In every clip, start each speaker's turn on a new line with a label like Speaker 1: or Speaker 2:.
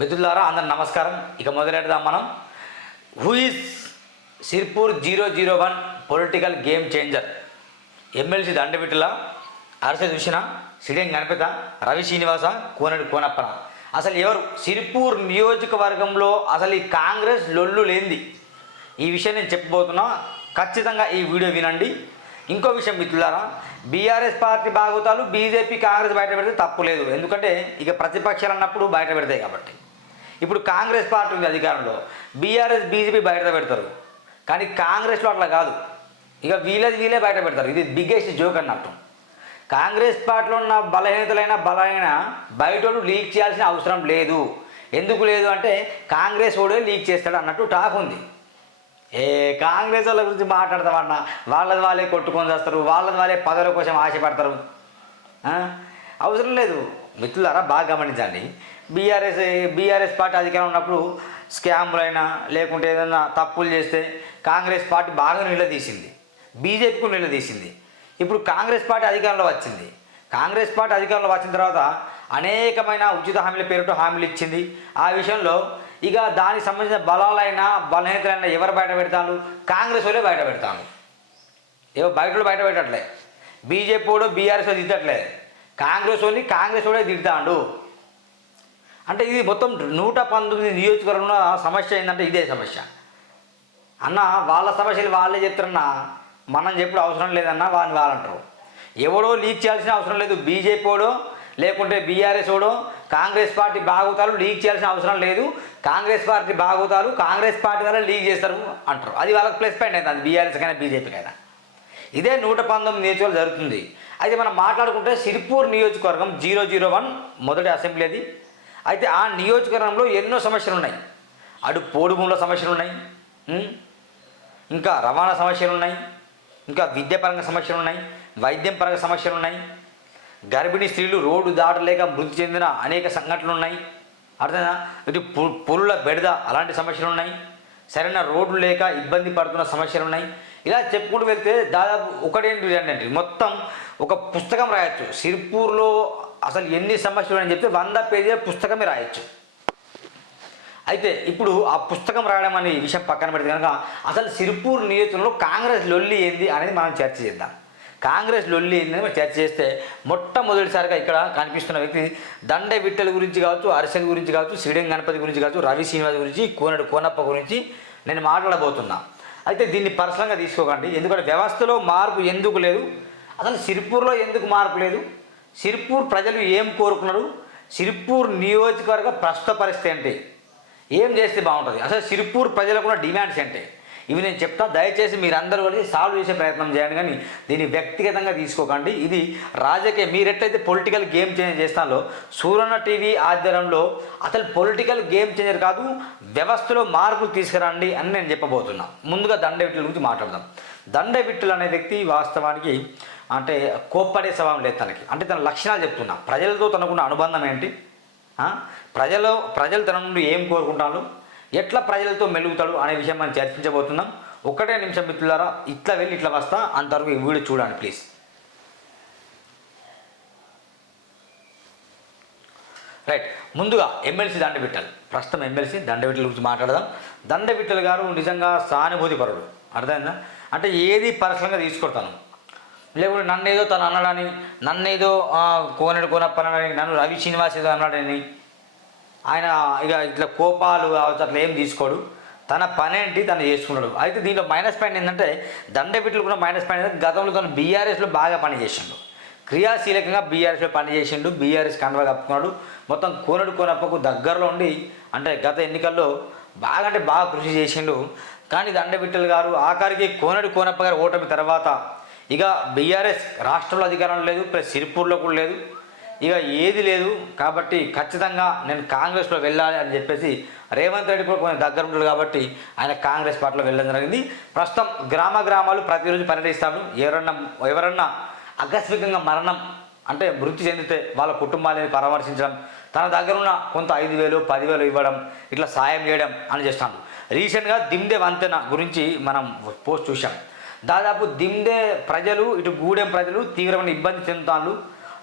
Speaker 1: మిత్రులారా అందరు నమస్కారం. ఇక మొదలెడదాం మనం. Who Sirpur zero zero one political game changer MLC దండబిట్టుల అరస చూసిన సిడియం గణపత రవి శ్రీనివాస కోనడు కోనప్పన. అసలు ఎవరు? సిరిపూర్ నియోజకవర్గంలో అసలు ఈ కాంగ్రెస్ లొల్లు లేంది ఈ విషయం నేను చెప్పబోతున్నా. ఖచ్చితంగా ఈ వీడియో వినండి. ఇంకో విషయం మిత్రులారా బీఆర్ఎస్ పార్టీ బాగోతాలు బీజేపీ కాంగ్రెస్ బయట పెడితే తప్పు లేదు. ఎందుకంటే ఇక ప్రతిపక్షాలు అన్నప్పుడు బయట పెడతాయి కాబట్టి. ఇప్పుడు కాంగ్రెస్ పార్టీ ఉంది అధికారంలో. బీఆర్ఎస్ బీజేపీ బయట పెడతారు. కానీ కాంగ్రెస్లో అట్లా కాదు. ఇక వీళ్ళది వీళ్ళే బయట పెడతారు. ఇది బిగ్గెస్ట్ జోక్ అన్నట్టు. కాంగ్రెస్ పార్టీలో ఉన్న బలహీనతలైన బలహీన బయటోడు లీక్ చేయాల్సిన అవసరం లేదు. ఎందుకు లేదు అంటే కాంగ్రెస్ ఓడే లీక్ చేస్తాడు అన్నట్టు టాక్ ఉంది. ఏ కాంగ్రెస్ వాళ్ళ గురించి మాట్లాడతామన్నా? వాళ్ళది వాళ్ళే కొట్టుకొని వస్తారు. వాళ్ళది వాళ్ళే పదవుల కోసం ఆశపడతారు. అవసరం లేదు. మిత్రులారా బాగా గమనించండి. బీఆర్ఎస్ బీఆర్ఎస్ పార్టీ అధికారం ఉన్నప్పుడు స్కామ్లైనా లేకుంటే ఏదైనా తప్పులు చేస్తే కాంగ్రెస్ పార్టీ బాగా నిలదీసింది. బీజేపీకు నిలదీసింది. ఇప్పుడు కాంగ్రెస్ పార్టీ అధికారంలో వచ్చింది. కాంగ్రెస్ పార్టీ అధికారంలో వచ్చిన తర్వాత అనేకమైన ఉచిత హామీల పేరుతో హామీలు ఇచ్చింది. ఆ విషయంలో ఇక దానికి సంబంధించిన బలాలైనా బలహీనతలైనా ఎవరు బయట పెడతాను కాంగ్రెస్ వాళ్ళే బయట పెడతాను ఏవో బయట వాళ్ళు బయట పెట్టట్లే. బీజేపీ కూడా బీఆర్ఎస్ వాడు తిట్టట్లే కాంగ్రెస్ వాళ్ళని కాంగ్రెస్ కూడా తిడతాడు అంటే ఇది మొత్తం నూట పంతొమ్మిది నియోజకవర్గంలో సమస్య ఏంటంటే ఇదే సమస్య. అన్న వాళ్ళ సమస్యలు వాళ్ళే చెప్తారన్న మనం చెప్పుడు అవసరం లేదన్న వాళ్ళని వాళ్ళంటారు ఎవడో లీక్ చేయాల్సిన అవసరం లేదు బీజేపీ వాడో లేకుంటే బీఆర్ఎస్ వాడో కాంగ్రెస్ పార్టీ బాగోతాలు లీక్ చేయాల్సిన అవసరం లేదు కాంగ్రెస్ పార్టీ బాగోతాలు కాంగ్రెస్ పార్టీ వల్ల లీక్ చేస్తారు అంటారు. అది వాళ్ళకి ప్లస్ పాయింట్ అవుతుంది బీఆర్ఎస్ కైనా బీజేపీకైనా ఇదే నూట పంతొమ్మిది నియోజకవర్గం జరుగుతుంది. అయితే మనం మాట్లాడుకుంటే సిరిపూర్ నియోజకవర్గం జీరో జీరో వన్ మొదటి అసెంబ్లీ అది అయితే ఆ నియోజకవర్గంలో ఎన్నో సమస్యలు ఉన్నాయి అటు పోడు సమస్యలు ఉన్నాయి ఇంకా రవాణా సమస్యలు ఉన్నాయి ఇంకా విద్యాపరంగా సమస్యలు ఉన్నాయి వైద్యం పరంగా సమస్యలు ఉన్నాయి గర్భిణీ స్త్రీలు రోడ్డు దాటలేక మృతి చెందిన అనేక సంఘటనలు ఉన్నాయి అర్థమైనా ఇటు పురుల బెడద అలాంటి సమస్యలు ఉన్నాయి సరైన రోడ్లు లేక ఇబ్బంది పడుతున్న సమస్యలు ఉన్నాయి ఇలా చెప్పుకుంటూ వెళ్తే దాదాపు ఒకటేంటి అంటే మొత్తం ఒక పుస్తకం రాయొచ్చు. సిర్పూర్లో అసలు ఎన్ని సమస్యలు అని చెప్తే వంద పేజీల పుస్తకమే రాయొచ్చు. అయితే ఇప్పుడు ఆ పుస్తకం రాయడం అనే విషయం పక్కన పెడితే కనుక అసలు సిరిపూర్ నియోజకంలో కాంగ్రెస్ లొల్లి ఏంది అనేది మనం చర్చ చేద్దాం. కాంగ్రెస్ లొల్లి ఏంది అని మనం చర్చ చేస్తే మొట్టమొదటిసారిగా ఇక్కడ కనిపిస్తున్న వ్యక్తి దండ విట్టల గురించి కావచ్చు అరిసెల గురించి కావచ్చు శ్రీడం గణపతి గురించి కావచ్చు రవి శ్రీనివాస్ గురించి కోనడు కోనప్ప గురించి నేను మాట్లాడబోతున్నా. అయితే దీన్ని పర్సనల్గా తీసుకోకండి. ఎందుకంటే వ్యవస్థలో మార్పు ఎందుకు లేదు? అసలు సిరిపూర్లో ఎందుకు మార్పు లేదు? సిరిపూర్ ప్రజలు ఏం కోరుకున్నారు? సిరిపూర్ నియోజకవర్గ ప్రస్తుత పరిస్థితి ఏంటి? ఏం చేస్తే బాగుంటుంది? అసలు సిరిపూర్ ప్రజలకు ఉన్న డిమాండ్స్ ఏంటి? ఇవి నేను చెప్తా దయచేసి మీరందరూ కలిసి సాల్వ్ చేసే ప్రయత్నం చేయండి కానీ దీన్ని వ్యక్తిగతంగా తీసుకోకండి. ఇది రాజకీయ మీరెట్లయితే పొలిటికల్ గేమ్ చేంజ్ చేస్తాలో సూరణ టీవీ ఆధ్వర్యంలో అసలు పొలిటికల్ గేమ్ చేంజర్ కాదు వ్యవస్థలో మార్పులు తీసుకురండి అని నేను చెప్పబోతున్నా. ముందుగా దండవిట్టుల గురించి మాట్లాడదాం. దండ విట్టులు అనే వ్యక్తి వాస్తవానికి అంటే కోప్పడే స్వభావం లేదు తనకి. అంటే తన లక్షణాలు చెప్తున్నా. ప్రజలతో తనకున్న అనుబంధం ఏంటి? ప్రజలు ప్రజలు తన నుండి ఏం కోరుకుంటారు? ఎట్లా ప్రజలతో మెలుగుతాడు అనే విషయం మనం చర్చించబోతున్నాం. ఒకటే నిమిషం మిత్రులారా ఇట్లా వెళ్ళి ఇట్లా వస్తా అంతవరకు ఈ వీడియో చూడండి ప్లీజ్. రైట్ ముందుగా ఎమ్మెల్సీ దండబిట్టలు. ప్రస్తుతం ఎమ్మెల్సీ దండబిట్టల గురించి మాట్లాడదాం. దండబిట్టలు గారు నిజంగా సానుభూతి పరుడు. అర్థమైందా? అంటే ఏది పర్సనల్గా తీసుకొడతాను. లేకుంటే నన్ను ఏదో తను అన్నాడని నన్ను ఏదో కోనడు కోనప్పనని నన్ను రవి శ్రీనివాస్ ఏదో అన్నాడని. ఆయన ఇక ఇట్లా కోపాలు అట్లా ఏం తీసుకోడు. తన పని ఏంటి? తను చేసుకున్నాడు అయితే దీంట్లో మైనస్ పాయింట్ ఏంటంటే దండబిట్లు కూడా మైనస్ పాయింట్ ఏంటంటే గతంలో తను బీఆర్ఎస్లో బాగా పనిచేసిండు క్రియాశీలకంగా బీఆర్ఎస్లో పనిచేసిండు బీఆర్ఎస్ కండవ కప్పుకున్నాడు. మొత్తం కోనడు కోనప్పకు దగ్గరలో ఉండి అంటే గత ఎన్నికల్లో బాగా అంటే బాగా కృషి చేసిండు. కానీ దండబిట్టలు గారు ఆఖరికి కోనడు కోనప్ప గారు ఓటమి తర్వాత ఇక బీఆర్ఎస్ రాష్ట్రంలో అధికారం లేదు ప్లస్ సిరిపూర్లో కూడా లేదు. ఇక ఏది లేదు కాబట్టి ఖచ్చితంగా నేను కాంగ్రెస్లో వెళ్ళాలి అని చెప్పేసి రేవంత్ రెడ్డి కూడా కొంచెం దగ్గర ఉంటాడు కాబట్టి ఆయన కాంగ్రెస్ పార్టీలో వెళ్ళడం జరిగింది. ప్రస్తుతం గ్రామ గ్రామాలు ప్రతిరోజు పర్యటిస్తాడు ఎవరన్నా ఎవరన్నా ఆకస్మికంగా మరణం అంటే మృతి చెందితే వాళ్ళ కుటుంబాలని పరామర్శించడం తన దగ్గర ఉన్న కొంత ఐదు వేలు పదివేలు ఇవ్వడం ఇట్లా సాయం చేయడం అని చేస్తాడు రీసెంట్గా దిమ్దే వంతెన గురించి మనం పోస్ట్ చూసాం దాదాపు దిండే ప్రజలు ఇటు గూడెం ప్రజలు తీవ్రమైన ఇబ్బంది చెందుతాను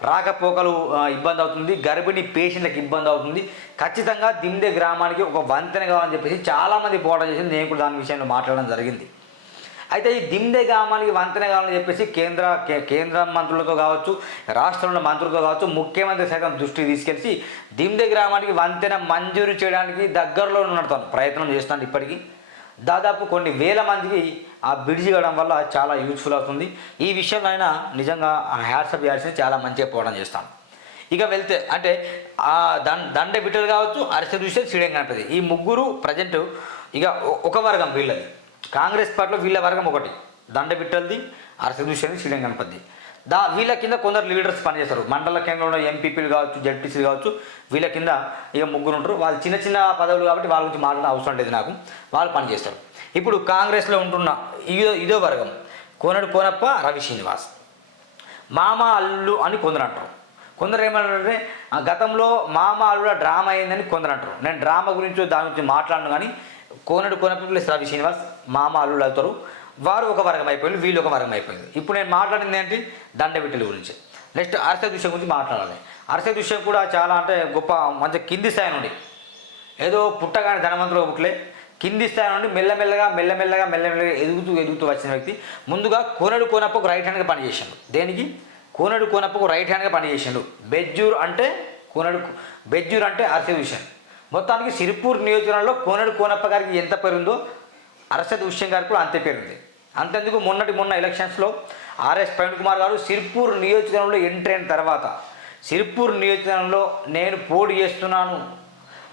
Speaker 1: రాకపోకలు ఇబ్బంది అవుతుంది. గర్భిణీ పేషెంట్లకు ఇబ్బంది అవుతుంది. ఖచ్చితంగా దిండే గ్రామానికి ఒక వంతెన కావాలని చెప్పేసి చాలామంది పోరాటం చేసింది. నేను కూడా దాని విషయంలో మాట్లాడడం జరిగింది. అయితే ఈ దిండే గ్రామానికి వంతెన కావాలని చెప్పేసి కేంద్ర కేంద్ర మంత్రులతో కావచ్చు రాష్ట్రంలో మంత్రులతో కావచ్చు ముఖ్యమంత్రి సైతం దృష్టి తీసుకెళ్ళి దిండే గ్రామానికి వంతెన మంజూరు చేయడానికి దగ్గరలో ఉన్నతాను ప్రయత్నం చేస్తాను ఇప్పటికీ. దాదాపు కొన్ని వేల మందికి ఆ బ్రిడ్జ్ ఇవ్వడం వల్ల చాలా యూస్ఫుల్ అవుతుంది. ఈ విషయంలో అయినా నిజంగా హ్యాట్సప్ చేయాల్సింది చాలా మంచిగా పోవడం చేస్తాను ఇక వెళ్తే అంటే ఆ దండ దండ బిడ్డలు కావచ్చు అరిసె చూస్తే శ్రీడం గణపతి ఈ ముగ్గురు ప్రజెంట్ ఇక ఒక వర్గం వీళ్ళది. కాంగ్రెస్ పార్టీలో వీళ్ళ వర్గం ఒకటి. దండ బిట్టలది అరస చూసేది శ్రీడం గణపతి దా వీళ్ళ కింద కొందరు లీడర్స్ పనిచేస్తారు. మండల కేంద్రంలో ఎంపీపీలు కావచ్చు జడ్పీసీలు కావచ్చు వీళ్ళ కింద ఇక ముగ్గురు ఉంటారు. వాళ్ళు చిన్న చిన్న పదవులు కాబట్టి వాళ్ళ గురించి మాట్లాడిన అవసరం లేదు నాకు. వాళ్ళు పనిచేస్తారు. ఇప్పుడు కాంగ్రెస్లో ఉంటున్న ఇదో ఇదో వర్గం. కోనడు కోనప్ప రవి శ్రీనివాస్. మామ అల్లు అని కొందరు అంటారు. కొందరు ఏమంటారంటే ఆ గతంలో మామ అల్లుడ డ్రామా అయిందని కొందరు అంటారు. నేను డ్రామా గురించి దాని గురించి మాట్లాడను కానీ కోనడు కోనప్ప ప్లస్ రవి శ్రీనివాస్ మామ అల్లుడు అవుతారు. వారు ఒక వర్గం అయిపోయింది వీళ్ళు ఒక వర్గం అయిపోయింది ఇప్పుడు నేను మాట్లాడింది ఏంటి? దండబిడ్డల గురించి. నెక్స్ట్ అరస దృశ్యం గురించి మాట్లాడాలి. అరస దృశ్యం కూడా చాలా అంటే గొప్ప మంచి కింది స్థాయి నుండి. ఏదో పుట్టగానే ధనవంతులు పుట్టలే కింది స్థాయి నుండి మెల్లమెల్లగా మెల్లమెల్లగా మెల్లమెల్లగా ఎదుగుతూ ఎదుగుతూ వచ్చిన వ్యక్తి ముందుగా కోనడు కోనప్పకు రైట్ హ్యాండ్గా పనిచేసాడు దేనికి? కోనడు కోనప్పకు రైట్ హ్యాండ్గా పనిచేసాడు బెజ్జూర్ అంటే కోనడు బెజ్జూర్ అంటే అరస విషయం మొత్తానికి సిరిపూర్ నియోజకవర్గంలో కోనడు కోనప్ప గారికి ఎంత పేరుందో అరసద్ విషయం గారికి కూడా అంతే పేరుంది. అంతెందుకు మొన్నటి మొన్న ఎలక్షన్స్లో ఆర్ఎస్ ప్రవీణ్ కుమార్ గారు సిర్పూర్ నియోజకవర్గంలో ఎంట్రీ అయిన తర్వాత సిర్పూర్ నియోజకవర్గంలో నేను పోటీ చేస్తున్నాను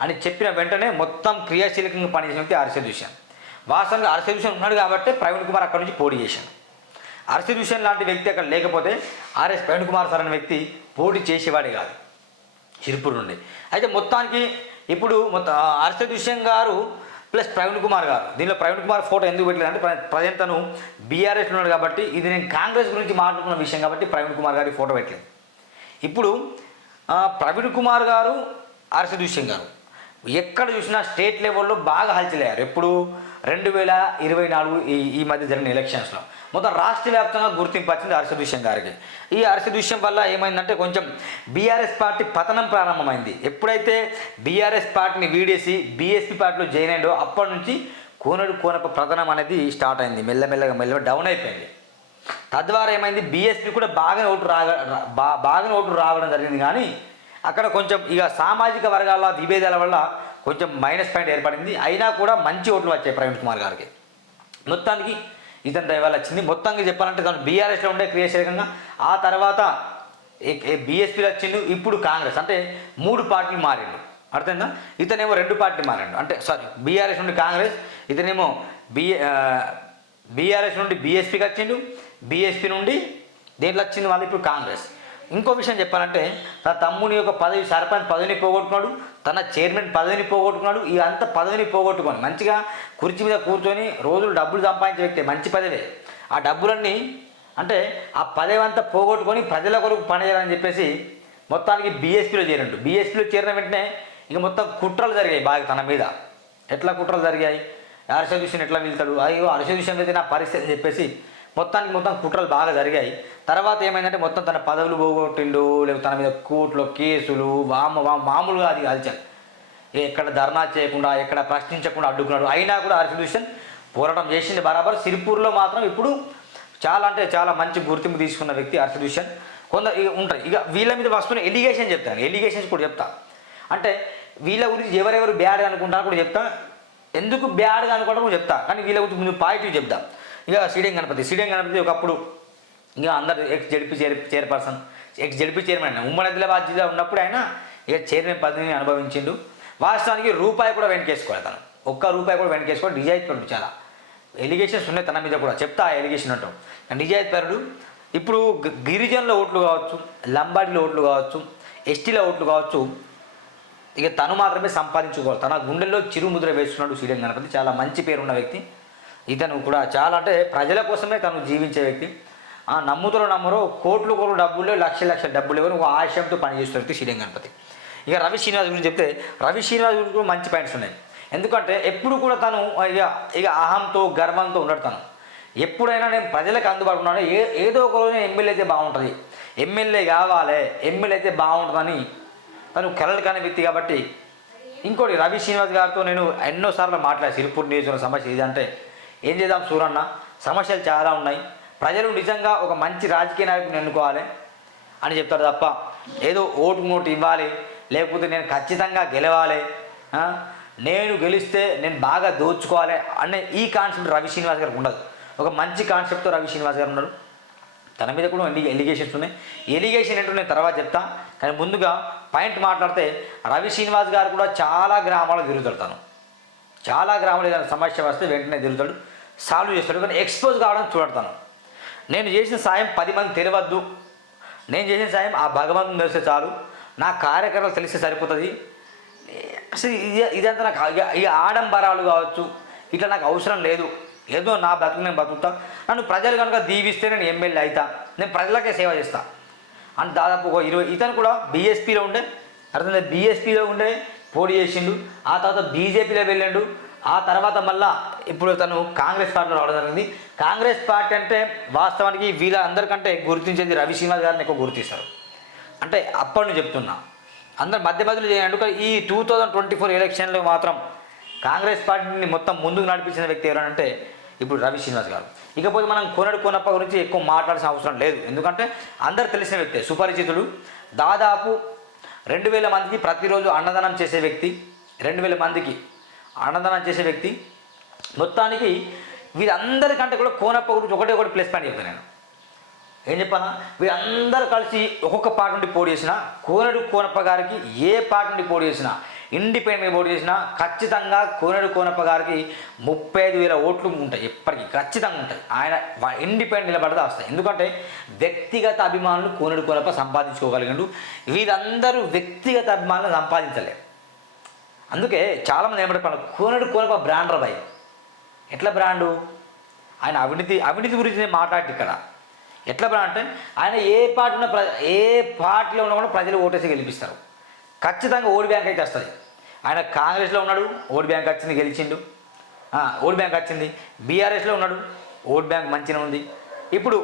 Speaker 1: అని చెప్పిన వెంటనే మొత్తం క్రియాశీలకంగా పనిచేసిన వ్యక్తి అరసద్ విషయం వాస్తవంగా అరసద్ విషయం ఉన్నాడు కాబట్టి ప్రవీణ్ కుమార్ అక్కడి నుంచి పోటీ చేశాను అరసద్ విషయం లాంటి వ్యక్తి అక్కడ లేకపోతే ఆర్ఎస్ ప్రవీణ్ కుమార్ సార్ అనే వ్యక్తి పోటీ చేసేవాడే కాదు సిర్పూర్ నుండి. అయితే మొత్తానికి ఇప్పుడు మొత్తం అర్షద్ హుస్సేన్ గారు ప్లస్ ప్రవీణ్ కుమార్ గారు. దీనిలో ప్రవీణ్ కుమార్ ఫోటో ఎందుకు పెట్టలేదంటే ప్రజెంట్ తను బీఆర్ఎస్ ఉన్నాడు కాబట్టి ఇది నేను కాంగ్రెస్ గురించి మాట్లాడుకున్న విషయం కాబట్టి ప్రవీణ్ కుమార్ గారి ఫోటో పెట్టలేదు. ఇప్పుడు ప్రవీణ్ కుమార్ గారు అర్షద్ దృశ్యం గారు ఎక్కడ చూసినా స్టేట్ లెవెల్లో బాగా హల్చలేయారు ఎప్పుడు? రెండు వేల ఇరవై నాలుగు ఈ ఈ మధ్య జరిగిన ఎలక్షన్స్లో మొత్తం రాష్ట్ర వ్యాప్తంగా గుర్తింపు వచ్చింది హర్షద్ గారికి. ఈ హర్షద్ వల్ల ఏమైందంటే కొంచెం బీఆర్ఎస్ పార్టీ పతనం ప్రారంభమైంది. ఎప్పుడైతే బీఆర్ఎస్ పార్టీని వీడేసి బీఎస్పీ పార్టీలో జాయిన్ అయ్యిండో అప్పటి నుంచి కోనడు కోనప పతనం అనేది స్టార్ట్ అయింది. మెల్లమెల్లగా మెల్లగా డౌన్ అయిపోయింది. తద్వారా ఏమైంది? బీఎస్పీ కూడా బాగా ఓటు రాగ బాగా ఓటు రావడం జరిగింది. కానీ అక్కడ కొంచెం ఇక సామాజిక వర్గాల విభేదాల వల్ల కొంచెం మైనస్ పాయింట్ ఏర్పడింది. అయినా కూడా మంచి ఓట్లు వచ్చాయి ప్రవీణ్ కుమార్ గారికి. మొత్తానికి ఇతని దయవల్ల వచ్చింది మొత్తంగా చెప్పాలంటే తను బీఆర్ఎస్లో ఉండే క్రియాశీలకంగా. ఆ తర్వాత బీఎస్పీలో వచ్చిండు ఇప్పుడు కాంగ్రెస్. అంటే మూడు పార్టీలు మారిండు. అర్థమైందా? ఇతనేమో రెండు పార్టీలు మారిండు. అంటే సారీ బీఆర్ఎస్ నుండి కాంగ్రెస్ ఇతనేమో బీఏ బీఆర్ఎస్ నుండి బీఎస్పీకి వచ్చిండు బీఎస్పీ నుండి దేంట్లో వచ్చింది వాళ్ళు? ఇప్పుడు కాంగ్రెస్. ఇంకో విషయం చెప్పాలంటే తన తమ్ముని యొక్క పదవి సర్పంచ్ పదవిని పోగొట్టుకున్నాడు తన చైర్మన్ పదవిని పోగొట్టుకున్నాడు ఈ అంత పదవిని పోగొట్టుకొని మంచిగా కుర్చీ మీద కూర్చొని రోజులు డబ్బులు సంపాదించే వ్యక్తి మంచి పదవే. ఆ డబ్బులన్నీ అంటే ఆ పదవి అంతా పోగొట్టుకొని ప్రజల కొరకు పనిచేయాలని చెప్పేసి మొత్తానికి బీఎస్పీలో చేరిండు. బీఎస్పీలో చేరిన వెంటనే ఇక మొత్తం కుట్రలు జరిగాయి బాగా తన మీద. ఎట్లా కుట్రలు జరిగాయి? హర్ష విషయం ఎట్లా వెళ్తాడు అయ్యో హర్ష విషయం అయితే నా పరిస్థితి అని చెప్పేసి మొత్తానికి మొత్తం కుట్రలు బాగా జరిగాయి. తర్వాత ఏమైందంటే మొత్తం తన పదవులు పోగొట్టిండు లేకపోతే తన మీద కోర్టులో కేసులు వామ వామ మామూలుగా అది కలిచారు ఎక్కడ ధర్నా చేయకుండా ఎక్కడ ప్రశ్నించకుండా అడ్డుకున్నాడు. అయినా కూడా హర్ష పోరాటం చేసింది బరాబర్. సిరిపూర్లో మాత్రం ఇప్పుడు చాలా అంటే చాలా మంచి గుర్తింపు తీసుకున్న వ్యక్తి హర్ష కొంత కొందరు ఇక ఉంటాయి ఇక వీళ్ళ మీద వస్తున్న ఎలిగేషన్ చెప్తాను ఎలిగేషన్స్ కూడా చెప్తా. అంటే వీళ్ళ గురించి ఎవరెవరు బ్యాడ్ అనుకుంటారో కూడా చెప్తా. ఎందుకు బ్యాడ్గా అనుకోవడం కూడా చెప్తా. కానీ వీళ్ళ గురించి ముందు పాజిటివ్ చెప్తా. ఇక సీడియం గణపతి. సీడియం గణపతి ఒకప్పుడు ఇంకా అందరు ex ZP chair chairperson ex ZP chairman ఉమ్మడి ఆదిలాబాద్ జిల్లా ఉన్నప్పుడు ఆయన ఇక చైర్మన్ పదవిని అనుభవించిండు. వాస్తవానికి రూపాయి కూడా వెనకేసుకోవాలి తను. ఒక్క రూపాయి కూడా వెనకేసుకోవాలి నిజాయితీ పరుడు చాలా. ఎలిగేషన్స్ ఉన్నాయి తన మీద కూడా. చెప్తా ఎలిగేషన్ అంటాం. నిజాయితీ పరుడు. ఇప్పుడు గిరిజనుల ఓట్లు కావచ్చు లంబాడీల ఓట్లు కావచ్చు ఎస్టీల ఓట్లు కావచ్చు ఇక తను మాత్రమే సంపాదించుకోవాలి. తన గుండెల్లో చిరుముద్ర వేస్తున్నాడు సీఎం గణపతి. చాలా మంచి పేరున్న వ్యక్తి. ఇతను కూడా చాలా అంటే ప్రజల కోసమే తను జీవించే వ్యక్తి. ఆ నమ్ముతున్న నమ్మరు. కోట్లు కోట్లు డబ్బులు లక్ష లక్షల డబ్బులు ఎవరు ఒక ఆశయంతో పనిచేస్తున్నట్టు శ్రీరంగ గణపతి ఇక రవి శ్రీనివాస్ గురించి చెప్తే రవి శ్రీనివాస్ గురించి కూడా మంచి పాయింట్స్ ఉన్నాయి. ఎందుకంటే ఎప్పుడు కూడా తను ఇక ఇక అహంతో గర్వంతో ఉండడు తను. ఎప్పుడైనా నేను ప్రజలకు అందుబాటులో ఉన్నాను. ఏ ఏదో ఒక రోజు ఎమ్మెల్యే అయితే బాగుంటుంది. ఎమ్మెల్యే కావాలి ఎమ్మెల్యే అయితే బాగుంటుందని తను కలలు కాని వ్యక్తి కాబట్టి. ఇంకోటి రవి శ్రీనివాస్ గారితో నేను ఎన్నోసార్లు మాట్లాడి సిరిపూర్ నియోజకవర్గ సమస్య ఇదంటే ఏం చేద్దాం సూరన్న? సమస్యలు చాలా ఉన్నాయి. ప్రజలు నిజంగా ఒక మంచి రాజకీయ నాయకుడిని ఎన్నుకోవాలి అని చెప్తారు తప్ప ఏదో ఓటు నోటు ఇవ్వాలి లేకపోతే నేను ఖచ్చితంగా గెలవాలి నేను గెలిస్తే నేను బాగా దోచుకోవాలి అనే ఈ కాన్సెప్ట్ రవి శ్రీనివాస్ గారికి ఉండదు. ఒక మంచి కాన్సెప్ట్తో రవి శ్రీనివాస్ గారు ఉన్నారు. తన మీద కూడా ఎన్ని ఎలిగేషన్స్ ఉన్నాయి. ఎలిగేషన్ ఏంటో నేను తర్వాత చెప్తా. కానీ ముందుగా పాయింట్ మాట్లాడితే రవి శ్రీనివాస్ గారు కూడా చాలా గ్రామాలు తిరుగుతాడు తను. చాలా గ్రామాలు ఏదైనా సమస్య వస్తే వెంటనే తిరుగుతాడు సాల్వ్ చేస్తాడు. కానీ ఎక్స్పోజ్ కావడం చూడతాను నేను చేసిన సాయం పది మంది తెలియవద్దు నేను చేసిన సాయం ఆ భగవంతుని తెలిస్తే చాలు. నా కార్యకర్తలు తెలిస్తే సరిపోతుంది. అసలు ఇది ఇదంతా నాకు ఇక- ఈ ఆడంబరాలు కావచ్చు. ఇట్లా నాకు అవసరం లేదు. ఏదో నా బతుకు నేను బతుకుతా. నన్ను ప్రజలు కనుక దీవిస్తే నేను ఎమ్మెల్యే అవుతా నేను ప్రజలకే సేవ చేస్తా. అని దాదాపు ఒక ఇరవై ఇతను కూడా బీఎస్పీలో ఉండే. అర్థం బీఎస్పీలో ఉండే పోటీ చేసిండు. ఆ తర్వాత బీజేపీలో వెళ్ళాడు. ఆ తర్వాత మళ్ళా ఇప్పుడు తను కాంగ్రెస్ పార్టీలో రావడం జరిగింది. కాంగ్రెస్ పార్టీ అంటే వాస్తవానికి వీళ్ళందరికంటే గుర్తించేది రవి శ్రీనివాస్ గారిని ఎక్కువ గుర్తిస్తారు. అంటే అప్పటి నుంచి చెప్తున్నా. అందరు మధ్య మధ్యలో చేయండి. కానీ ఈ టూ థౌజండ్ ట్వంటీ ఫోర్ ఎలక్షన్లో మాత్రం కాంగ్రెస్ పార్టీని మొత్తం ముందుకు నడిపించిన వ్యక్తి ఎవరంటే ఇప్పుడు రవి శ్రీనివాస్ గారు. ఇకపోతే మనం కొనడు కొనప్ప గురించి ఎక్కువ మాట్లాడాల్సిన అవసరం లేదు. ఎందుకంటే అందరు తెలిసిన వ్యక్తే సుపరిచితుడు. దాదాపు రెండు వేల మందికి ప్రతిరోజు అన్నదానం చేసే వ్యక్తి రెండు వేల మందికి అన్నదానం చేసే వ్యక్తి. మొత్తానికి వీరందరికంటే కూడా కోనప్ప గురించి ఒకటే ఒకటి ప్లస్ పాయింట్ చెప్తాను నేను. ఏం చెప్పాలా? వీరందరూ కలిసి ఒక్కొక్క పాట నుండి పోటీ చేసిన కోనడు కోనప్ప గారికి ఏ పాట నుండి పోటీ చేసినా ఇండిపెండెంట్గా పోటీ చేసినా ఖచ్చితంగా కోనడు కోనప్ప గారికి ముప్పై ఐదు వేల ఓట్లు ఉంటాయి ఎప్పటికీ ఖచ్చితంగా ఉంటాయి. ఆయన ఇండిపెండెంట్ నిలబడితే వస్తాయి. ఎందుకంటే వ్యక్తిగత అభిమానులు కోనడు కోనప్ప సంపాదించుకోగలిగాడు వీరందరూ వ్యక్తిగత అభిమానులు సంపాదించలేరు అందుకే చాలామంది ఏమంటారు కోనడు కోనప్ప బ్రాండ్ రబాయ్ ఎట్లా బ్రాండు ఆయన అవినీతి అవినీతి గురించి నేను మాట్లాడి ఇక్కడ. ఎట్లా బ్రాండ్ అంటే ఆయన ఏ పార్టీ ఉన్న ఏ పార్టీలో ఉన్నా కూడా ప్రజలు ఓటేసి గెలిపిస్తారు. ఖచ్చితంగా ఓడి బ్యాంక్ అయితే వస్తుంది. ఆయన కాంగ్రెస్లో ఉన్నాడు ఓడి బ్యాంక్ వచ్చింది గెలిచిండు. ఓడి బ్యాంక్ వచ్చింది. బీఆర్ఎస్లో ఉన్నాడు ఓట్ బ్యాంక్ మంచిగా ఉంది. ఇప్పుడు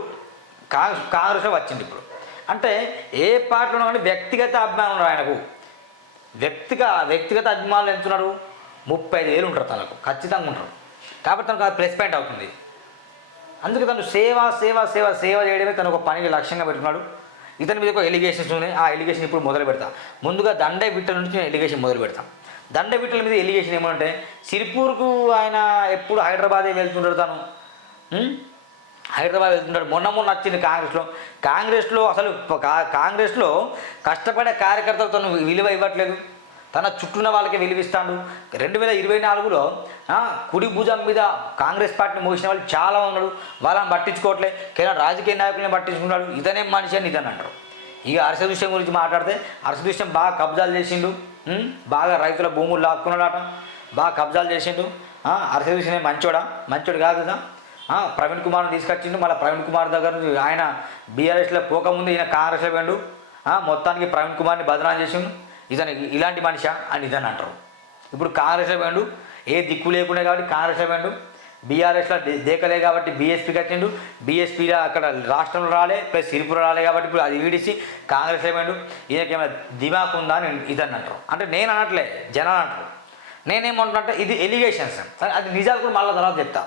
Speaker 1: కాంగ్రెస్ కాంగ్రెస్లో వచ్చింది ఇప్పుడు. అంటే ఏ పార్టీలో ఉన్నా కానీ వ్యక్తిగత అభిమానం ఉన్నారు ఆయనకు వ్యక్తిగా వ్యక్తిగత అభిమానులు ఎంతున్నాడు ముప్పై ఐదు వేలు ఉంటారు తనకు. ఖచ్చితంగా ఉంటారు కాబట్టి తనకు అది ప్లస్ పాయింట్ అవుతుంది. అందుకే తను సేవ సేవ సేవ సేవ చేయడమే తను ఒక పనికి లక్ష్యంగా పెట్టుకున్నాడు. ఇతని మీద ఒక ఎలిగేషన్స్ ఉన్నాయి. ఆ ఎలిగేషన్ ఇప్పుడు మొదలు పెడతా. ముందుగా దండే బిట్టల నుంచి నేను ఎలిగేషన్ మొదలు పెడతా. దండ బిట్టల మీద ఎలిగేషన్ ఏమంటే సిరిపూర్కు ఆయన ఎప్పుడు హైదరాబాదే వెళ్తుంటాడు తను? హైదరాబాద్ వెళ్తున్నాడు మొన్న మొన్న వచ్చింది కాంగ్రెస్లో. కాంగ్రెస్లో అసలు కాంగ్రెస్లో కష్టపడే కార్యకర్తలు తను విలువ ఇవ్వట్లేదు. తన చుట్టూన్న వాళ్ళకి విలువిస్తాడు. రెండు వేల ఇరవై నాలుగులో కుడి భుజం మీద కాంగ్రెస్ పార్టీని మోసిన వాళ్ళు చాలా ఉన్నాడు. వాళ్ళని పట్టించుకోవట్లే. కేవలం రాజకీయ నాయకుల్ని పట్టించుకున్నాడు ఇతనే మనిషి అని ఇతను అంటారు. ఇక అరస విషయం గురించి మాట్లాడితే అరస విషయం బాగా కబ్జాలు చేసిండు. బాగా రైతుల భూములు లాక్కున్నాడట. బాగా కబ్జాలు చేసిండు. అరస విషయం మంచోడా? మంచోడు కాదు కదా. ప్రవీణ్ కుమార్ని తీసుకొచ్చిండు. మళ్ళీ ప్రవీణ్ కుమార్ దగ్గర నుంచి ఆయన బీఆర్ఎస్లో పోకముందు ఈయన కాంగ్రెస్లో వెండు ఆ, మొత్తానికి ప్రవీణ్ కుమార్ని బదనాం చేసిండు. ఇతను ఇలాంటి మనిషా అని ఇదని అంటారు. ఇప్పుడు కాంగ్రెస్లో వెండు ఏ దిక్కు లేకుండా కాబట్టి కాంగ్రెస్లో వెండు బీఆర్ఎస్లో దేకలే కాబట్టి బీఎస్పీకి వచ్చిండు బీఎస్పీలో అక్కడ రాష్ట్రంలో రాలే ప్లస్ సిరిపుర రాలే కాబట్టి ఇప్పుడు అది వీడిసి కాంగ్రెస్లో పోయిండు. ఈయనకి ఏమైనా దిమాక్ ఉందా అని ఇదని అంటారు. అంటే నేను అనట్లే జనాలు అంటారు. నేనేమంటున్నా అంటే ఇది ఎలిగేషన్స్ అది నిజాలు కూడా మళ్ళీ తర్వాత చెప్తా.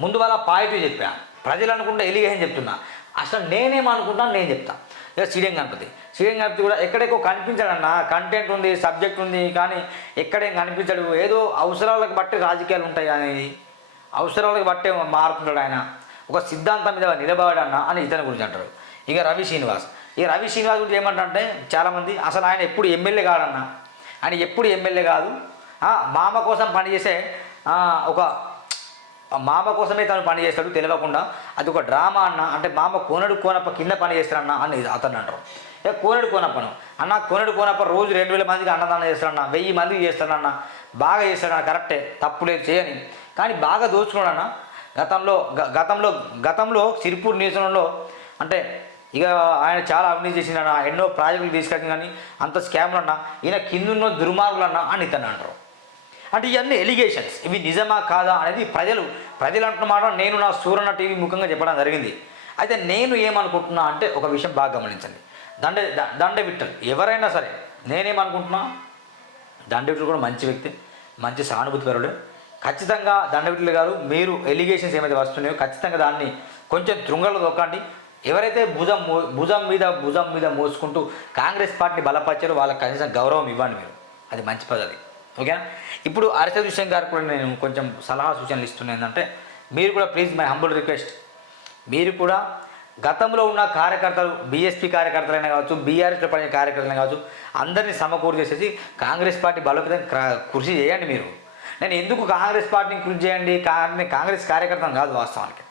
Speaker 1: ముందు వాళ్ళ పాజిటివ్ చెప్పా. ప్రజలు అనుకుంటే ఎలిగేషన్ చెప్తున్నా. అసలు నేనేమనుకుంటాను నేను చెప్తా. ఇక సీడియం గణపతి. సీడియం గణపతి కూడా ఎక్కడెక్కో కనిపించాడన్న. కంటెంట్ ఉంది సబ్జెక్ట్ ఉంది కానీ ఎక్కడేం కనిపించడు. ఏదో అవసరాలకు బట్టి రాజకీయాలు ఉంటాయి అనేది అవసరాలకు బట్టే మారుతున్నాడు ఆయన. ఒక సిద్ధాంతం మీద నిలబడాడన్న అని ఇతని గురించి అంటారు. ఇక రవి శ్రీనివాస్. ఇక రవి శ్రీనివాస్ గురించి ఏమంటారంటే చాలామంది అసలు ఆయన ఎప్పుడు ఎమ్మెల్యే కాడన్న? ఆయన ఎప్పుడు ఎమ్మెల్యే కాదు? మామ కోసం పనిచేసే ఒక మామ కోసమే తను పని చేస్తాడు తెలియకుండా అది ఒక డ్రామా అన్న అంటే మామ కోనడు కోనప్ప కింద పని చేస్తాడన్న అని అతను అంటారు ఇక కోనడు కోనప్పను. అన్న కోనడు కోనప్ప రోజు రెండు వేల మందికి అన్నదానం చేస్తాడన్న వెయ్యి మందికి చేస్తాడన్న బాగా చేస్తాడన్న కరెక్టే తప్పు లేదు చేయని. కానీ బాగా దోచుకున్నాడన్న. గతంలో గ- గతంలో గతంలో సిరిపూర్ నియోజకవర్గంలో అంటే ఇక ఆయన చాలా అవినీతి చేసిండన్న ఎన్నో ప్రాజెక్టులు తీసుకొచ్చింది కానీ అంత స్కామ్లు అన్న ఈయన కిందున్న దుర్మార్గులు అన్న అని ఇతను అంటారు. అంటే ఇవన్నీ ఎలిగేషన్స్ ఇవి నిజమా కాదా అనేది ప్రజలు ప్రజలు అంటున్న నేను నా సూర్యన్న టీవీ ముఖంగా చెప్పడం జరిగింది. అయితే నేను ఏమనుకుంటున్నా అంటే ఒక విషయం బాగా గమనించండి. దండ ద- దండ విట్టలు. ఎవరైనా సరే నేనేమనుకుంటున్నా? దండవిట్లు కూడా మంచి వ్యక్తి మంచి సానుభూతిపరుడు. ఖచ్చితంగా దండవిట్లు గారు మీరు ఎలిగేషన్స్ ఏమైతే వస్తున్నాయో ఖచ్చితంగా దాన్ని కొంచెం దృంగలు దొక్కండి. ఎవరైతే భుజం భుజం మీద భుజం మీద మోసుకుంటూ కాంగ్రెస్ పార్టీని బలపరిచారో వాళ్ళకి కనీసం గౌరవం ఇవ్వండి మీరు. అది మంచి పద్ధతి. ఓకేనా ఇప్పుడు అరిస విషయం గారు కూడా నేను కొంచెం సలహా సూచనలు ఇస్తున్నా ఏంటంటే మీరు కూడా ప్లీజ్ మై హంబుల్ రిక్వెస్ట్ మీరు కూడా గతంలో ఉన్న కార్యకర్తలు బీఎస్పీ కార్యకర్తలైనా కావచ్చు బీఆర్ఎస్లో పడిన కార్యకర్తలైనా కావచ్చు అందరినీ సమకూరు చేసేసి కాంగ్రెస్ పార్టీ బలోపేతం కృషి చేయండి మీరు. నేను ఎందుకు కాంగ్రెస్ పార్టీని కృషి చేయండి? కాంగ్రెస్ కార్యకర్తను కాదు వాస్తవానికి.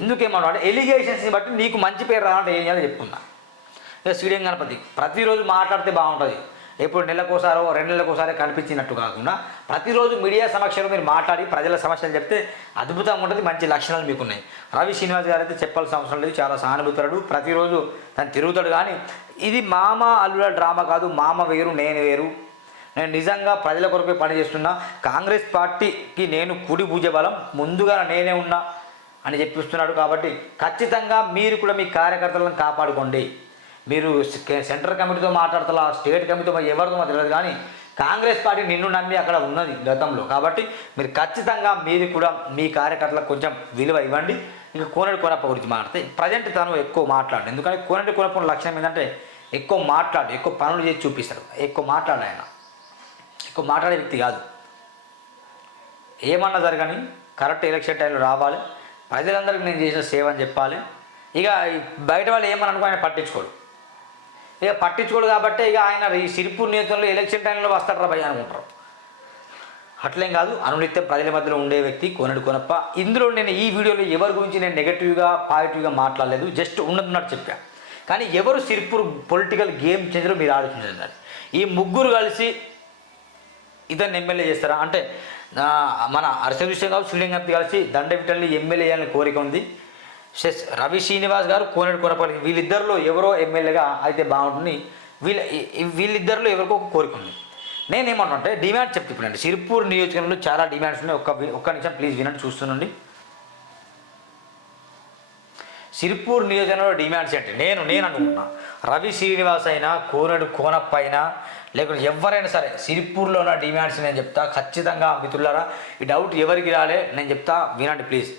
Speaker 1: ఎందుకు ఏమన్నా అంటే ఎలిగేషన్స్ని బట్టి నీకు మంచి పేరు రావాలంటే ఏం చేయాలో చెప్పుకున్నా ఇక శ్రీడం గణపతి ప్రతిరోజు మాట్లాడితే బాగుంటుంది. ఎప్పుడు నెలకోసారో రెండు నెలలకోసారి కనిపించినట్టు కాకుండా ప్రతిరోజు మీడియా సమక్షంలో మీరు మాట్లాడి ప్రజల సమస్యలు చెప్తే అద్భుతంగా ఉంటుంది మంచి లక్షణాలు మీకు ఉన్నాయి రవి శ్రీనివాస్ గారు అయితే చెప్పాల్సిన అవసరం లేదు చాలా సానుభూతుడు ప్రతిరోజు తను తిరుగుతాడు కానీ ఇది మామ అల్లుల డ్రామా కాదు మామ వేరు నేను వేరు. నేను నిజంగా ప్రజల కొరకే పనిచేస్తున్నా కాంగ్రెస్ పార్టీకి నేను కుడి భుజ బలం ముందుగా నేనే ఉన్నా అని చెప్పిస్తున్నాడు కాబట్టి ఖచ్చితంగా మీరు కూడా మీ కార్యకర్తలను కాపాడుకోండి. మీరు సెంట్రల్ కమిటీతో మాట్లాడతా స్టేట్ కమిటీతో ఎవరితో మాకు తెలియదు కానీ కాంగ్రెస్ పార్టీ నిన్ను నమ్మి అక్కడ ఉన్నది గతంలో. కాబట్టి మీరు ఖచ్చితంగా మీరు కూడా మీ కార్యకర్తలకు కొంచెం విలువ ఇవ్వండి. ఇంకా కోనడి కొనప్ప గురించి మాట్లాడితే ప్రజెంట్ తను ఎక్కువ మాట్లాడు ఎందుకంటే కోనడి కొనప్ప లక్ష్యం ఏంటంటే ఎక్కువ మాట్లాడు ఎక్కువ పనులు చేసి చూపిస్తారు. ఎక్కువ మాట్లాడు ఆయన. ఎక్కువ మాట్లాడే వ్యక్తి కాదు. ఏమన్నా జరగని కరెక్ట్ ఎలక్షన్ టైంలో రావాలి. ప్రజలందరికీ నేను చేసిన సేవ అని చెప్పాలి. ఇక బయట వాళ్ళు ఏమని అనుకో ఆయన పట్టించుకోడు. ఇక పట్టించుకోడు కాబట్టి ఇక ఆయన ఈ సిరిపూర్ నియోజకవర్గంలో ఎలక్షన్ టైంలో వస్తాడు రా భయ అనుకుంటారు. అట్లేం కాదు అనునిత్యం ప్రజల మధ్యలో ఉండే వ్యక్తి కొనడు కొనప్ప. ఇందులో నేను ఈ వీడియోలో ఎవరి గురించి నేను నెగటివ్గా పాజిటివ్గా మాట్లాడలేదు జస్ట్ ఉన్నట్టున్నట్టు చెప్పా. కానీ ఎవరు సిరిపూర్ పొలిటికల్ గేమ్ చేంజర్ మీరు ఆలోచించండి ఈ ముగ్గురు కలిసి ఇతన్ని ఎమ్మెల్యే చేస్తారా? అంటే మన అరస విషయం కావచ్చు శ్రీలింగంతి కలిసి దండవిటల్ని ఎమ్మెల్యే చేయాలని కోరిక ఉంది. రవి శ్రీనివాస్ గారు కోనేడు కొనపల్లి. వీళ్ళిద్దరిలో ఎవరో ఎమ్మెల్యేగా అయితే బాగుంటుంది. వీళ్ళ వీళ్ళిద్దరిలో ఎవరికో ఒక కోరిక ఉంది. నేనేమంటుంటే డిమాండ్ చెప్తున్నాండి సిరిపూర్ నియోజకవర్గంలో చాలా డిమాండ్స్ ఉన్నాయి. ఒక్క ఒక్క నిమిషం ప్లీజ్ వినండి చూస్తుండండి. సిరిపూర్ నియోజకవర్గంలో డిమాండ్స్ ఏంటి? నేను నేను అనుకుంటున్నా. రవి శ్రీనివాస్ అయినా కోనడు కోనప్ప అయినా లేకుంటే ఎవరైనా సరే సిరిపూర్లో ఉన్న డిమాండ్స్ నేను చెప్తా. ఖచ్చితంగా మిత్రులారా ఈ డౌట్ ఎవరికి రాలే నేను చెప్తా. వినండి ప్లీజ్.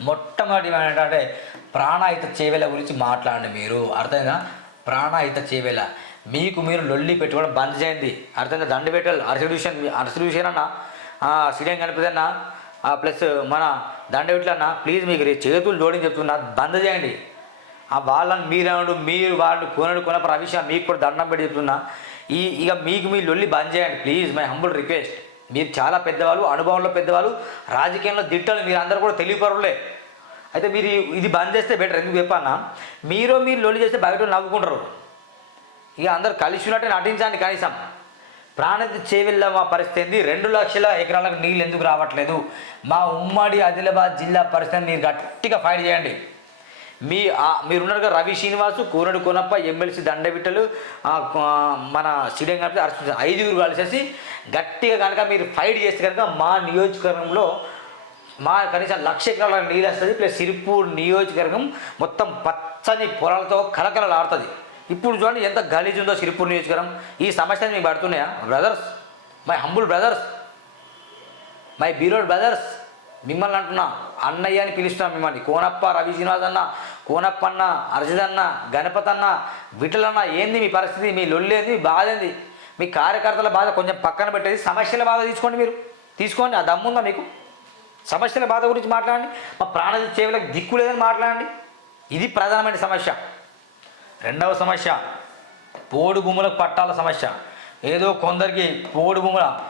Speaker 1: మొట్టమొదటి ఏంటంటే ప్రాణాయిత చేవేల గురించి మాట్లాడండి మీరు. అర్థమైందా? ప్రాణాయిత చేవేల. మీకు మీరు లొల్లి పెట్టుకోవడం బంద్ చేయండి. అర్థంగా దండు పెట్టాలి. అర్సల్యూషన్ అర్సల్యూషన్ అన్న సిడియం కనిపిదన్న ప్లస్ మన దండ పెట్టాలన్నా ప్లీజ్ మీకు చేతులు జోడించి చెప్తున్నా బంద్ చేయండి. ఆ వాళ్ళని మీరేమడు మీరు వాళ్ళు కొనడు కొనప్పుడు ఆ విషయం మీకు కూడా దండం పెట్టి చెప్తున్నా. ఈ ఇక మీకు మీ లొల్లి బంద్ చేయండి. Please my humble request. మీరు చాలా పెద్దవాళ్ళు అనుభవంలో పెద్దవాళ్ళు రాజకీయంలో దిట్టలు మీరు అందరూ కూడా తెలియపరులే అయితే మీరు ఇది బంద్ చేస్తే బెటర్ ఎందుకు చెప్పన్నా? మీరు మీరు లొల్లి చేస్తే బయట నవ్వుకుంటారు. ఇక అందరు కలిసి ఉన్నట్టే నటించండి కనీసం. ప్రాణతి చేవెళ్ళ మా పరిస్థితి ఏంది? రెండు లక్షల ఎకరాలకు నీళ్ళు ఎందుకు రావట్లేదు? మా ఉమ్మడి ఆదిలాబాద్ జిల్లా పరిస్థితిని మీరు గట్టిగా ఫైట్ చేయండి. మీ ఆ- మీరున్నారు కదా రవి శ్రీనివాసు కూరడు కొనప్ప ఎమ్మెల్సీ దండబిట్టలు మన సిడియం కలిపి అరెస్ట్ ఐదుగురు కలిసేసి గట్టిగా కనుక మీరు ఫైట్ చేస్తే కనుక మా నియోజకవర్గంలో మా కనీసం లక్ష ఎకరాల నీళ్ళు వస్తుంది ప్లస్ సిరిపూర్ నియోజకవర్గం మొత్తం పచ్చని పొలాలతో కలకలలాడుతుంది ఇప్పుడు చూడండి ఎంత గలీజ్ ఉందో సిరిపూర్ నియోజకవర్గం. ఈ సమస్యలు మీకు పడుతున్నాయా? Brothers my humble brothers my beloved brothers మిమ్మల్ని అంటున్నా అన్నయ్య అని పిలుస్తున్నాం మిమ్మల్ని. కోనప్ప రవి శ్రీనివాస్ అన్న కూనప్పన్న అన్న గణపతన్న విఠలన్న ఏంది మీ పరిస్థితి? మీ లొల్లేంది మీ బాధ ఏంది? మీ కార్యకర్తల బాధ కొంచెం పక్కన పెట్టేది సమస్యల బాధ తీసుకోండి మీరు. తీసుకోండి ఆ దమ్ముందా మీకు? సమస్యల బాధ గురించి మాట్లాడండి. మా ప్రాణ చేవులకు దిక్కు లేదని మాట్లాడండి. ఇది ప్రధానమైన సమస్య. రెండవ సమస్య పోడు భూములకు పట్టాల సమస్య. ఏదో కొందరికి పోడు భూముల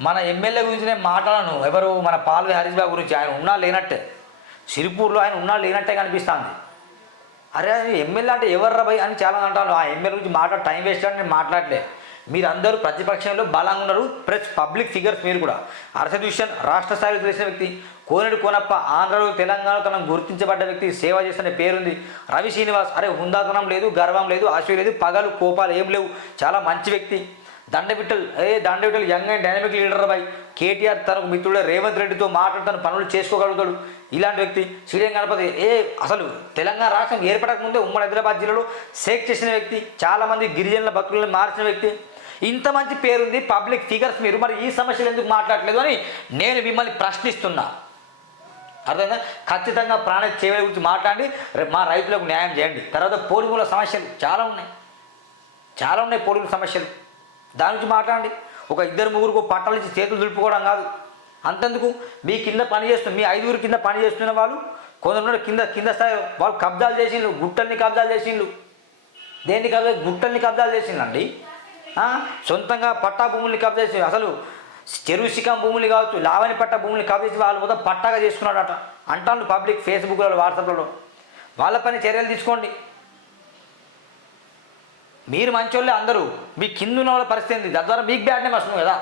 Speaker 1: మన ఎమ్మెల్యే గురించి నేను మాట్లాడను. ఎవరు మన పాల్వి హరీష్ బాబు గురించి ఆయన ఉన్నా లేనట్టే. సిరిపూర్లో ఆయన ఉన్నా లేనట్టే కనిపిస్తుంది. అరే అది ఎమ్మెల్యే అంటే ఎవర్రా భయ్ అని చాలా అంటాను ఆ ఎమ్మెల్యే గురించి మాట్లాడ టైం వేస్ట్ అని నేను మాట్లాడలే. మీరందరూ ప్రతిపక్షంలో బలంగా ఉన్నారు. ప్లస్ పబ్లిక్ ఫిగర్స్ మీరు కూడా. అర్సడ్యూషన్ రాష్ట్ర స్థాయిలో తెలిసిన వ్యక్తి కోనేడు కోనప్ప ఆంధ్రలో తెలంగాణ తన గుర్తించబడ్డ వ్యక్తి సేవ చేస్తున్న పేరుంది. రవి శ్రీనివాస్ అరే హుందాతనం లేదు గర్వం లేదు ఆశయం లేదు పగలు కోపాలు ఏం లేవు. చాలా మంచి వ్యక్తి. దండబిట్టల్ ఏ దండబిట్టల్ young and dynamic leader bye KTR తనకు మిత్రుడే రేవంత్ రెడ్డితో మాట్లాడుతున్న పనులు చేసుకోగలుగుతాడు. ఇలాంటి వ్యక్తి శ్రీరం గణపతి ఏ అసలు తెలంగాణ రాష్ట్రం ఏర్పడక ముందే ఉమ్మడి హైదరాబాద్ జిల్లాలో సేక్ చేసిన వ్యక్తి చాలామంది గిరిజనుల భక్తులను మార్చిన వ్యక్తి. ఇంత మంచి పేరుంది పబ్లిక్ ఫిగర్స్ మీరు. మరి ఈ సమస్యలు ఎందుకు మాట్లాడలేదు అని నేను మిమ్మల్ని ప్రశ్నిస్తున్నా. అర్థంగా ఖచ్చితంగా ప్రాణ చేవల గురించి మాట్లాడి మా రైతులకు న్యాయం చేయండి. తర్వాత పోలిగుల సమస్యలు చాలా ఉన్నాయి. చాలా ఉన్నాయి పోలిగుల సమస్యలు. దాని గురించి మాట్లాడండి. ఒక ఇద్దరు ముగ్గురుకు పట్టాల నుంచి చేతులు దులుపుకోవడం కాదు. అంతెందుకు? మీ కింద పని చేస్తున్న మీ ఐదుగురు కింద పని చేస్తున్న వాళ్ళు కొందరు కింద కింద స్థాయి వాళ్ళు కబ్జాలు చేసిండ్రు గుట్టల్ని కబ్జాలు చేసిండ్రు దేన్ని కబ్జా గుట్టల్ని కబ్జాలు చేసిండండి సొంతంగా పట్టా భూముల్ని కబ్జా చేసి అసలు చెరువు శిఖం భూములు కావచ్చు లావని పట్ట భూములు కబ్జా చేసి వాళ్ళు మొత్తం పట్టాగా చేసుకున్నాడట అంటాను పబ్లిక్ ఫేస్బుక్లలో వాట్సాప్లలో. వాళ్ళ పని చర్యలు తీసుకోండి. మీరు మంచోళ్ళే అందరూ. మీ కింద ఉన్న వాళ్ళ పరిస్థితి తద్వారా మీకు బ్యాడ్ నేమ్ వస్తుంది కదా.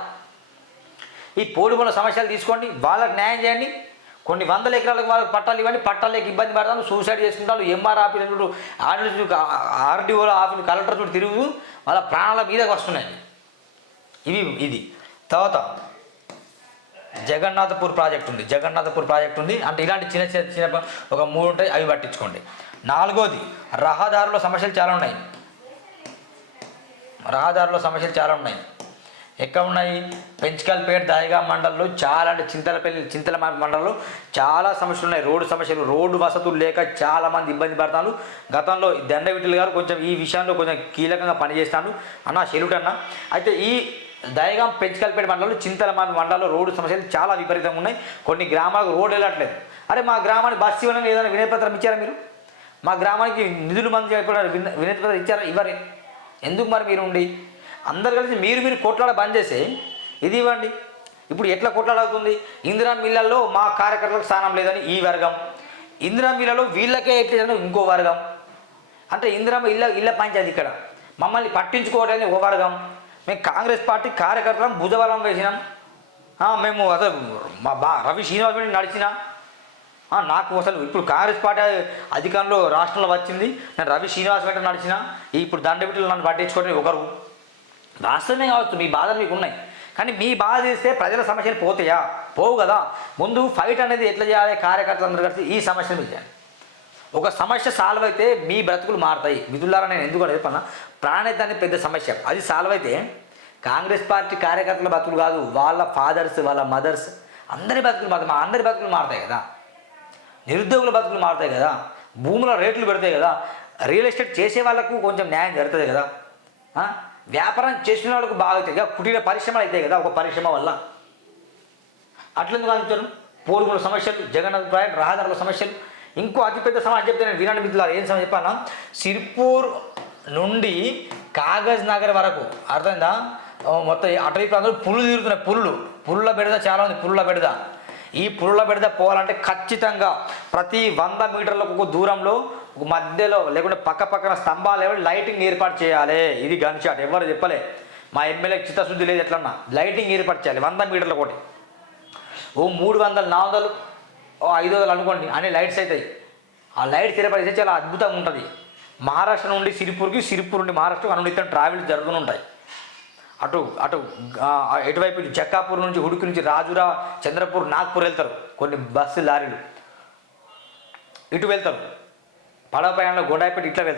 Speaker 1: ఈ పోడుగుల సమస్యలు తీసుకోండి వాళ్ళకి న్యాయం చేయండి. కొన్ని వందల ఎకరాలకు వాళ్ళకి పట్టాలు ఇవ్వండి పట్టాలకు ఇబ్బంది పడతాను సూసైడ్ చేసుకుంటారు. ఎంఆర్ ఆఫీస్ చూడు ఆర్డీ ఆర్డీఓ ఆఫీస్ కలెక్టర్ చూడు తిరుగు వాళ్ళ ప్రాణాల మీదకి వస్తున్నాయి. ఇవి ఇది. తర్వాత జగన్నాథపూర్ ప్రాజెక్ట్ ఉంది. జగన్నాథపూర్ ప్రాజెక్ట్ ఉంది. అంటే ఇలాంటి చిన్న చిన్న చిన్న ఒక మూడు ఉంటాయి అవి పట్టించుకోండి. నాలుగోది రహదారుల సమస్యలు చాలా ఉన్నాయి. రహదారుల సమస్యలు చాలా ఉన్నాయి. ఎక్కడ ఉన్నాయి పెంచకల్పేట దాయిగా మండలంలో చాలా అంటే చింతలపల్లి చింతల మండలంలో చాలా సమస్యలు ఉన్నాయి. రోడ్డు సమస్యలు రోడ్డు వసతులు లేక చాలా మంది ఇబ్బంది పడతాను గతంలో దండ గారు కొంచెం ఈ విషయంలో కొంచెం కీలకంగా పనిచేస్తాను. అన్న చెలుడు అయితే ఈ దయగాం పెంచకల్పేట మండలంలో చింతల మండలంలో రోడ్డు సమస్యలు చాలా విపరీతంగా ఉన్నాయి. కొన్ని గ్రామాలకు రోడ్డు వెళ్ళట్లేదు. అరే మా గ్రామానికి బస్సు ఇవ్వడానికి ఏదైనా వినయపత్రం ఇచ్చారా మీరు? మా గ్రామానికి నిధులు మంది వినయపత్రం ఇచ్చారా? ఇవ్వరే. ఎందుకు మరి మీరు ఉండి? అందరు కలిసి మీరు మీరు కొట్లాడ బంద్ చేసి ఇది ఇవ్వండి. ఇప్పుడు ఎట్లా కొట్లాడవుతుంది? ఇందిరా మిల్లలో మా కార్యకర్తలకు స్థానం లేదని ఈ వర్గం. ఇందిరా మిల్లలో వీళ్ళకే ఎట్లేదని ఇంకో వర్గం. అంటే ఇందిరా ఇళ్ళ ఇళ్ళ పంచాయతీ ఇక్కడ. మమ్మల్ని పట్టించుకోవడానికి ఒక వర్గం. మేము కాంగ్రెస్ పార్టీ కార్యకర్తలను భుజబలం వేసినాం. మేము అసలు మా బా రవి శ్రీనివాస్ రెడ్డి నడిచిన. నాకు అసలు ఇప్పుడు కాంగ్రెస్ పార్టీ అధికారంలో రాష్ట్రంలో వచ్చింది. నేను రవి శ్రీనివాస్ వెంట నడిచిన. ఇప్పుడు దండబిడ్డలు నన్ను పట్టించుకోవడానికి ఒకరు. వాస్తవమే కావచ్చు మీ బాధలు మీకు ఉన్నాయి. కానీ మీ బాధ చేస్తే ప్రజల సమస్యలు పోతాయా? పోవు కదా. ముందు ఫైట్ అనేది ఎట్లా చేయాలి? కార్యకర్తలు అందరూ కలిసి ఈ సమస్యను మీద చేయాలి ఒక సమస్య సాల్వ్ అయితే మీ బ్రతుకులు మారుతాయి. మిథులారా నేను ఎందుకు అనేది పన్నా ప్రాణహిత అనేది పెద్ద సమస్య. అది సాల్వ్ అయితే కాంగ్రెస్ పార్టీ కార్యకర్తల బతుకులు కాదు వాళ్ళ ఫాదర్స్ వాళ్ళ మదర్స్ అందరి బతుకులు మారుతాయి. మా అందరి బతుకులు మారుతాయి కదా. నిరుద్యోగుల బతుకులు మారుతాయి కదా. భూముల రేట్లు పెడతాయి కదా. రియల్ ఎస్టేట్ చేసే వాళ్ళకు కొంచెం న్యాయం జరుగుతుంది కదా. వ్యాపారం చేసిన వాళ్ళకు బాగా అవుతాయి కుటీర పరిశ్రమలు అవుతాయి కదా ఒక పరిశ్రమ వల్ల. అట్లెందుకు అంటారు పోరుగుల సమస్యలు జగన్ అభిప్రాయం రహదారుల సమస్యలు. ఇంకో అతిపెద్ద సమస్య చెప్తే నేను వినండి మిత్రులారా ఏం సమస్య చెప్పానా? సిర్పూర్ నుండి కాగజ్ నగర్ వరకు అర్థమైందా? మొత్తం అటవీ ప్రాంతంలో పులులు తిరుగుతున్నాయి పులులు. పుల్ల బెడద చాలా ఉంది పుల్ల బెడద. ఈ పుల్ల బెడద పోవాలంటే ఖచ్చితంగా ప్రతి వంద మీటర్లకు ఒక దూరంలో మధ్యలో లేకుంటే పక్క పక్కన స్తంభాలు ఏవో లైటింగ్ ఏర్పాటు చేయాలి. ఇది గన్ షాట్ ఎవరు చెప్పలే. మా ఎమ్మెల్యే చిత్తశుద్ధి లేదు ఎట్లన్నా. లైటింగ్ ఏర్పాటు చేయాలి. వంద మీటర్ల ఒకటి ఓ మూడు వందలు నాలుగు వందలు ఓ ఐదు వందలు అనుకోండి. అన్ని లైట్స్ అవుతాయి ఆ లైట్స్ ఏర్పడితే చాలా అద్భుతంగా ఉంటుంది. మహారాష్ట్ర నుండి సిరిపూర్కి సిరిపూర్ నుండి మహారాష్ట్రకు అనునిత్యం ట్రావెల్ జరుగుతూ ఉంటాయి. అటు అటు ఎటువైపు జక్కాపూర్ నుంచి ఉడుకు నుంచి రాజురా చంద్రపూర్ నాగ్పూర్ వెళ్తారు. కొన్ని బస్సు లారీలు. ఇటు వెళ్తారు. పడవ ప్రయాణంలో గుండాయిపేట ఇట్లా వెళ్తాం.